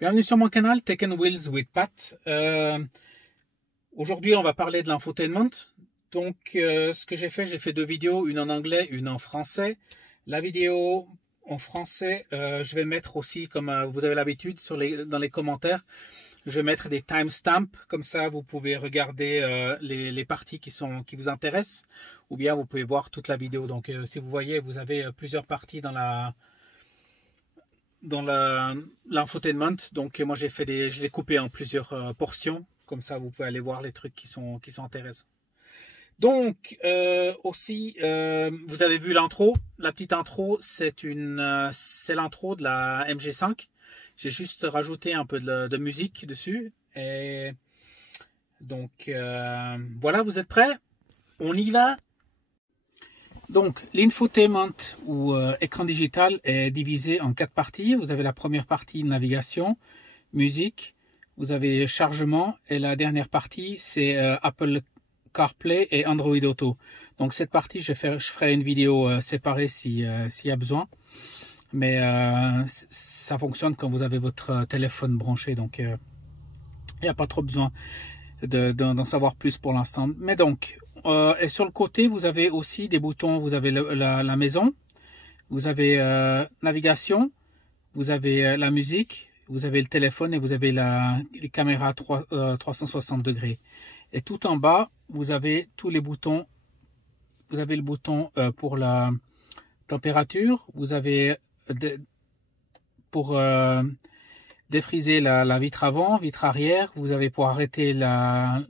Bienvenue sur mon canal Tech and Wheels with Pat. Aujourd'hui, on va parler de l'infotainment. Donc, ce que j'ai fait deux vidéos, une en anglais, une en français. La vidéo en français, je vais mettre aussi, comme vous avez l'habitude, dans les commentaires, je vais mettre des timestamps. Comme ça, vous pouvez regarder les parties qui vous intéressent, ou bien vous pouvez voir toute la vidéo. Donc, si vous voyez, vous avez plusieurs parties dans l'infotainment. Donc moi je l'ai coupé en plusieurs portions, comme ça vous pouvez aller voir les trucs qui sont intéressants. Donc aussi vous avez vu l'intro, la petite intro, c'est l'intro de la MG5. J'ai juste rajouté un peu de musique dessus, et donc voilà, vous êtes prêts? On y va. Donc, l'infotainment ou écran digital est divisé en 4 parties. Vous avez la première partie, navigation, musique, vous avez chargement, et la dernière partie, c'est Apple CarPlay et Android Auto. Donc, cette partie, je ferai une vidéo séparée s'il y a besoin. Mais ça fonctionne quand vous avez votre téléphone branché. Donc, il n'y a pas trop besoin d'en savoir plus pour l'instant. Mais donc, et sur le côté, vous avez aussi des boutons. Vous avez la maison, vous avez navigation, vous avez la musique, vous avez le téléphone et vous avez les caméras 360 degrés. Et tout en bas, vous avez tous les boutons. Vous avez le bouton pour la température, vous avez pour défriser la vitre avant, vitre arrière, vous avez pour arrêter l'air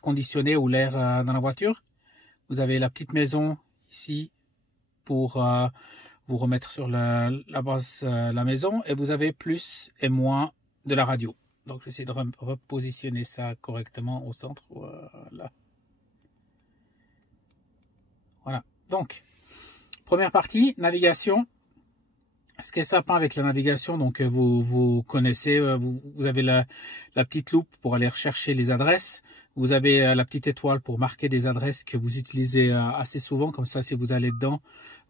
conditionné ou l'air dans la voiture. Vous avez la petite maison ici pour vous remettre sur la base la maison, et vous avez plus et moins de la radio. Donc je vais essayer de repositionner ça correctement au centre. Voilà. Donc première partie, navigation. Ce qui est sympa avec la navigation, donc vous connaissez, vous avez la petite loupe pour aller rechercher les adresses. Vous avez la petite étoile pour marquer des adresses que vous utilisez assez souvent. Comme ça, si vous allez dedans,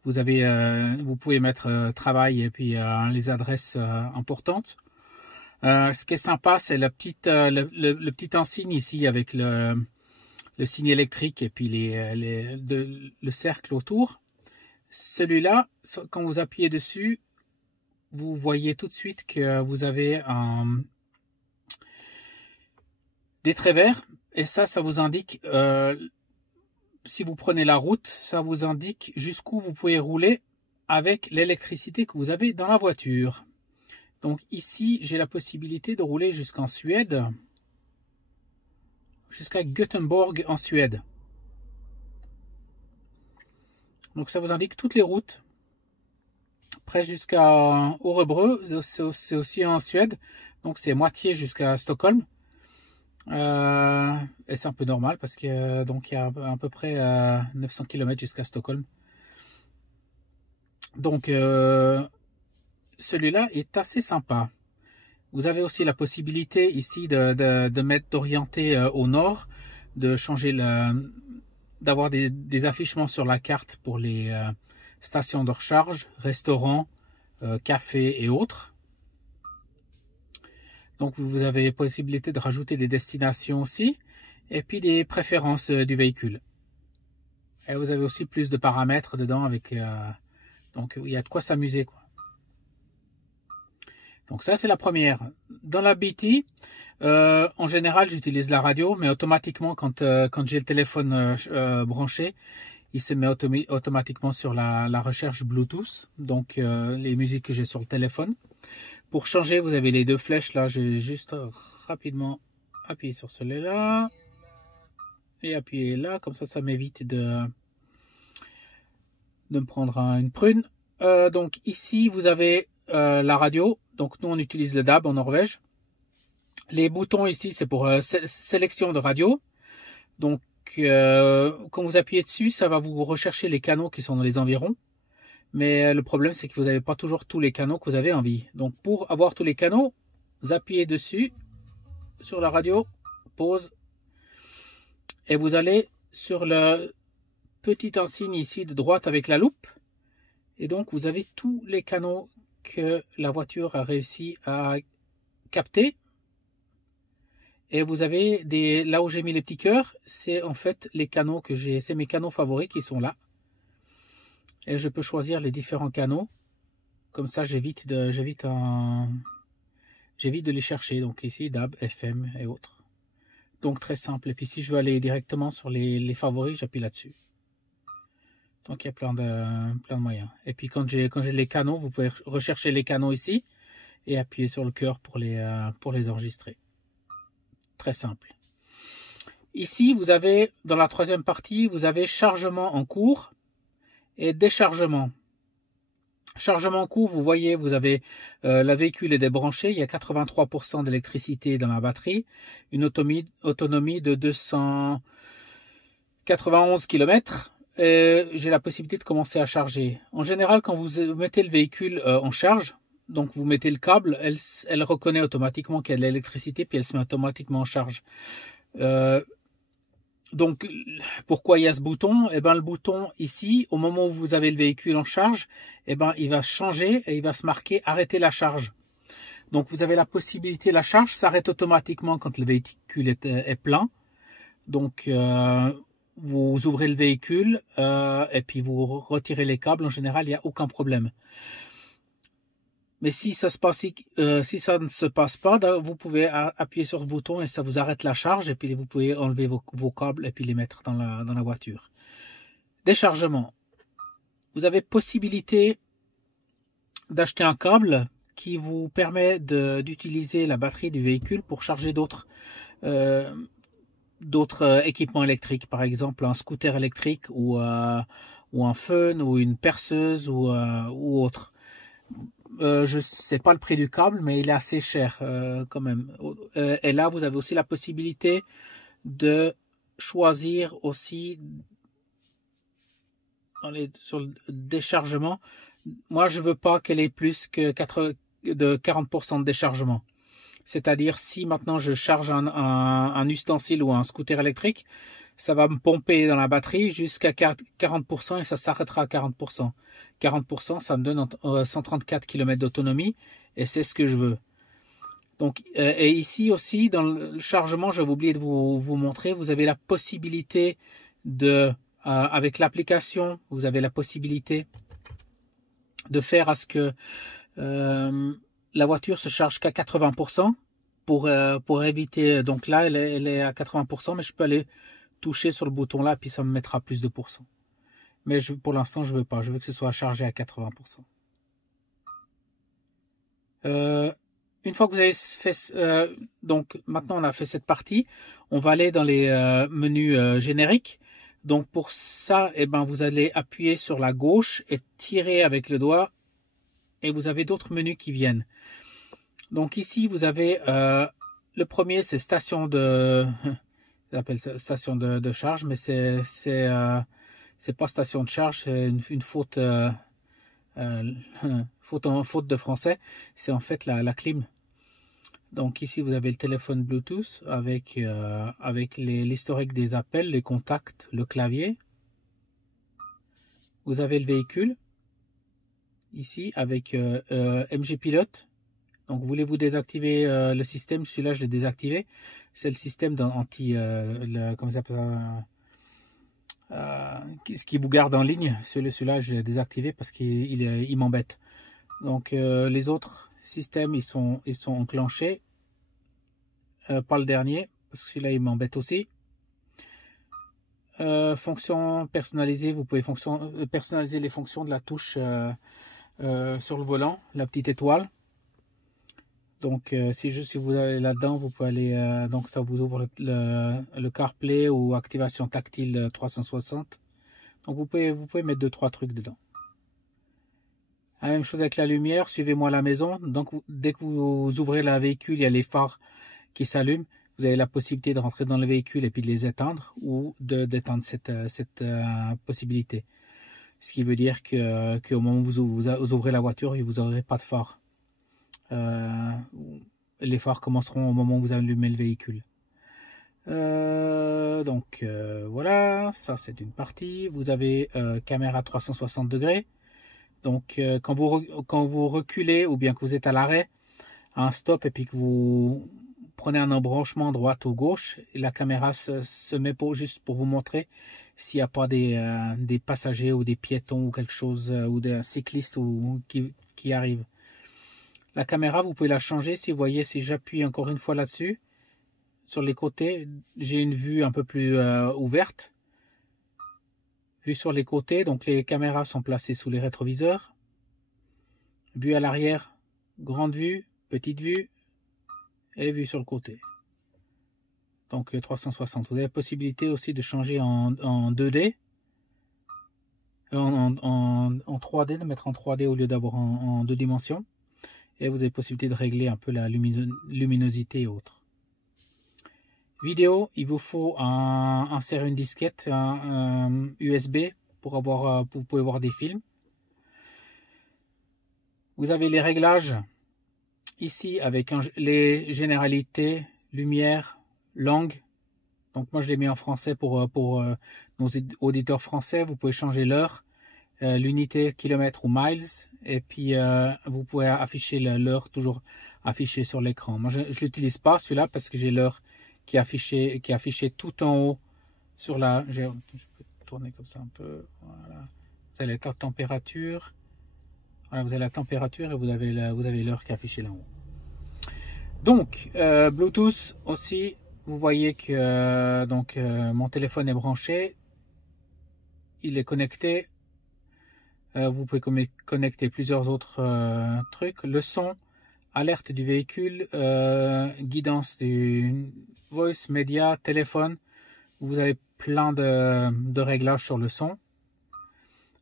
vous pouvez mettre travail et puis les adresses importantes. Ce qui est sympa, c'est le petit insigne ici avec le signe électrique et puis le cercle autour. Celui-là, quand vous appuyez dessus, vous voyez tout de suite que vous avez des traits verts, et ça vous indique, si vous prenez la route, ça vous indique jusqu'où vous pouvez rouler avec l'électricité que vous avez dans la voiture. Donc ici, j'ai la possibilité de rouler jusqu'en Suède, jusqu'à Göteborg en Suède. Donc ça vous indique toutes les routes, presque jusqu'à Örebro, c'est aussi en Suède, donc c'est moitié jusqu'à Stockholm. Et c'est un peu normal parce que donc il y a à peu près 900 km jusqu'à Stockholm. Donc celui-là est assez sympa. Vous avez aussi la possibilité ici d'orienter au nord, de changer d'avoir des affichements sur la carte pour les stations de recharge, restaurants, cafés et autres. Donc vous avez possibilité de rajouter des destinations aussi, et puis des préférences du véhicule. Et vous avez aussi plus de paramètres dedans avec donc il y a de quoi s'amuser, quoi. Donc ça c'est la première. Dans la BT, en général j'utilise la radio, mais automatiquement quand j'ai le téléphone branché, il se met automatiquement sur la recherche Bluetooth, donc les musiques que j'ai sur le téléphone. Pour changer, vous avez les deux flèches là. Je vais juste rapidement appuyer sur celui-là et appuyer là, comme ça m'évite de me prendre une prune. Donc ici vous avez la radio. Donc nous on utilise le DAB en Norvège. Les boutons ici c'est pour sélection de radio. Donc quand vous appuyez dessus, ça va vous rechercher les canaux qui sont dans les environs. Mais le problème, c'est que vous n'avez pas toujours tous les canaux que vous avez envie. Donc pour avoir tous les canaux, vous appuyez dessus, sur la radio, pause, et vous allez sur le petit insigne ici de droite avec la loupe. Et donc, vous avez tous les canaux que la voiture a réussi à capter. Et vous avez là où j'ai mis les petits cœurs, c'est en fait les canaux que j'ai, c'est mes canaux favoris qui sont là. Et je peux choisir les différents canaux. Comme ça, j'évite de les chercher. Donc ici, DAB, FM et autres. Donc très simple. Et puis si je veux aller directement sur les favoris, j'appuie là-dessus. Donc il y a plein de moyens. Et puis quand j'ai les canaux, vous pouvez rechercher les canaux ici et appuyer sur le cœur pour les enregistrer. Très simple. Ici, vous avez, dans la troisième partie, vous avez chargement en cours et déchargement. Chargement en cours, vous voyez, vous avez le véhicule est débranché, il y a 83% d'électricité dans la batterie, une autonomie de 291 km. J'ai la possibilité de commencer à charger. En général, quand vous mettez le véhicule en charge, donc vous mettez le câble, elle reconnaît automatiquement qu'il y a de l'électricité, puis elle se met automatiquement en charge. Donc, pourquoi il y a ce bouton? Eh ben, le bouton ici, au moment où vous avez le véhicule en charge, eh ben, il va changer et il va se marquer arrêter la charge. Donc, vous avez la possibilité, la charge s'arrête automatiquement quand le véhicule est plein. Donc, vous ouvrez le véhicule et puis vous retirez les câbles. En général, il n'y a aucun problème. Mais si ça ne se passe pas, vous pouvez appuyer sur ce bouton et ça vous arrête la charge. Et puis vous pouvez enlever vos câbles et puis les mettre dans la voiture. Déchargement. Vous avez possibilité d'acheter un câble qui vous permet d'utiliser la batterie du véhicule pour charger d'autres équipements électriques. Par exemple, un scooter électrique ou un fun ou une perceuse ou autre. Je sais pas le prix du câble, mais il est assez cher quand même. Et là, vous avez aussi la possibilité de choisir aussi sur le déchargement. Moi, je veux pas qu'elle ait plus que 40% de déchargement. C'est-à-dire, si maintenant je charge un ustensile ou un scooter électrique, ça va me pomper dans la batterie jusqu'à 40% et ça s'arrêtera à 40%. 40%, ça me donne 134 km d'autonomie et c'est ce que je veux. Donc, et ici aussi, dans le chargement, j'avais oublié de vous montrer, vous avez la possibilité avec l'application, vous avez la possibilité de faire à ce que la voiture se charge qu'à 80% pour éviter, donc là, elle est à 80%, mais je peux aller toucher sur le bouton là, puis ça me mettra plus de pourcents. Mais pour l'instant, je veux pas. Je veux que ce soit chargé à 80%. Une fois que vous avez fait... donc, maintenant, on a fait cette partie. On va aller dans les menus génériques. Donc, pour ça, eh ben, vous allez appuyer sur la gauche et tirer avec le doigt. Et vous avez d'autres menus qui viennent. Donc, ici, vous avez... le premier, c'est station de... Ça s'appelle station de charge, mais c'est pas station de charge, c'est une faute, faute de français. C'est en fait la clim. Donc ici vous avez le téléphone Bluetooth avec l'historique des appels, les contacts, le clavier. Vous avez le véhicule ici avec MG Pilote. Donc voulez-vous désactiver le système? Celui-là je l'ai désactivé. C'est le système anti comment ça s'appelle, ce qui vous garde en ligne. Celui-là je l'ai désactivé parce qu'il m'embête. Donc les autres systèmes ils sont enclenchés. Pas le dernier parce que celui-là il m'embête aussi. Fonction personnalisée, vous pouvez personnaliser les fonctions de la touche sur le volant, la petite étoile. Donc si vous allez là-dedans, vous pouvez aller, donc ça vous ouvre le CarPlay ou activation tactile 360. Donc vous pouvez mettre 2-3 trucs dedans. La même chose avec la lumière, suivez-moi à la maison. Donc dès que vous ouvrez le véhicule, il y a les phares qui s'allument. Vous avez la possibilité de rentrer dans le véhicule et puis de les éteindre ou d'éteindre cette possibilité. Ce qui veut dire qu'au moment où vous ouvrez la voiture, vous n'aurez pas de phare. Les phares commenceront au moment où vous allumez le véhicule. Voilà, ça c'est une partie. Vous avez caméra 360 degrés. Donc quand vous reculez ou bien que vous êtes à l'arrêt, à un stop et puis que vous prenez un embranchement droite ou gauche, et la caméra se met juste pour vous montrer s'il n'y a pas des passagers ou des piétons ou quelque chose ou des cyclistes qui arrivent. La caméra, vous pouvez la changer. Si vous voyez, si j'appuie encore une fois là-dessus, sur les côtés, j'ai une vue un peu plus ouverte. Vue sur les côtés, donc les caméras sont placées sous les rétroviseurs. Vue à l'arrière, grande vue, petite vue et vue sur le côté. Donc 360. Vous avez la possibilité aussi de changer en 2D, en 3D, de mettre en 3D au lieu d'avoir en 2 dimensions. Et vous avez la possibilité de régler un peu la luminosité et autres. Vidéo, il vous faut insérer une disquette USB pour vous pouvez voir des films. Vous avez les réglages ici avec les généralités, lumière, langue. Donc moi je l'ai mis en français pour nos auditeurs français. Vous pouvez changer l'heure, l'unité kilomètre ou miles, et puis vous pouvez afficher l'heure toujours affichée sur l'écran. Moi je l'utilise pas celui-là parce que j'ai l'heure qui est affiché tout en haut sur je peux tourner comme ça un peu. Voilà. Vous avez la température. Voilà, vous avez la température et vous avez l'heure qui est affichée là-haut. Donc Bluetooth aussi. Vous voyez que mon téléphone est branché. Il est connecté. Vous pouvez connecter plusieurs autres trucs. Le son, alerte du véhicule, guidance du voice, média, téléphone. Vous avez plein de réglages sur le son.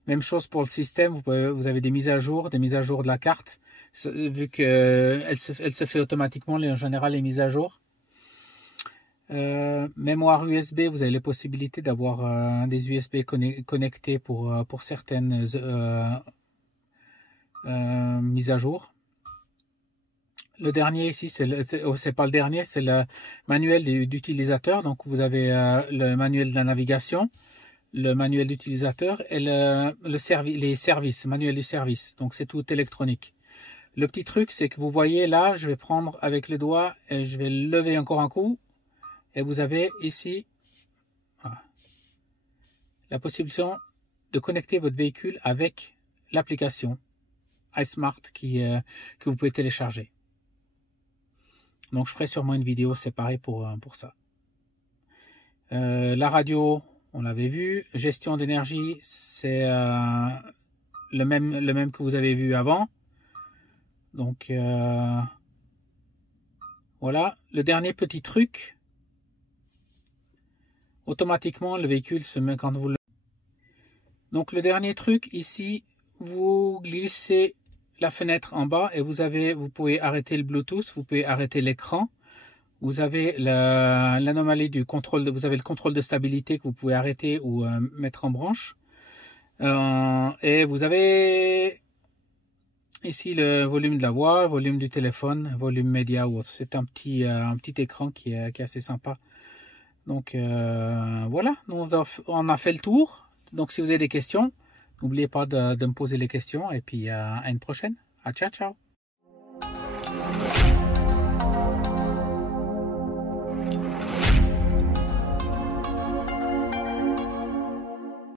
Même chose pour le système. Vous avez des mises à jour de la carte. Vu qu'elle se fait automatiquement, en général, les mises à jour. Mémoire USB, vous avez les possibilités d'avoir des USB connectés pour certaines mises à jour. Le dernier ici, c'est pas le dernier, c'est le manuel d'utilisateur. Donc vous avez le manuel de la navigation, le manuel d'utilisateur et les services, manuel du service. Donc c'est tout électronique. Le petit truc, c'est que vous voyez là, je vais prendre avec les doigts et je vais lever encore un coup. Et vous avez ici la possibilité de connecter votre véhicule avec l'application iSmart que vous pouvez télécharger. Donc je ferai sûrement une vidéo séparée pour ça. La radio, on l'avait vu. Gestion d'énergie, c'est le même que vous avez vu avant. Donc voilà. Le dernier petit truc. Automatiquement, le véhicule se met quand vous le... Donc le dernier truc ici, vous glissez la fenêtre en bas et vous pouvez arrêter le Bluetooth, vous pouvez arrêter l'écran. Vous avez l'anomalie du contrôle, vous avez le contrôle de stabilité que vous pouvez arrêter ou mettre en branche. Et vous avez ici le volume de la voix, volume du téléphone, volume média ou autre. C'est un petit écran qui est assez sympa. Donc voilà, on a fait le tour. Donc si vous avez des questions, n'oubliez pas de me poser les questions et puis à une prochaine. Ciao, ciao.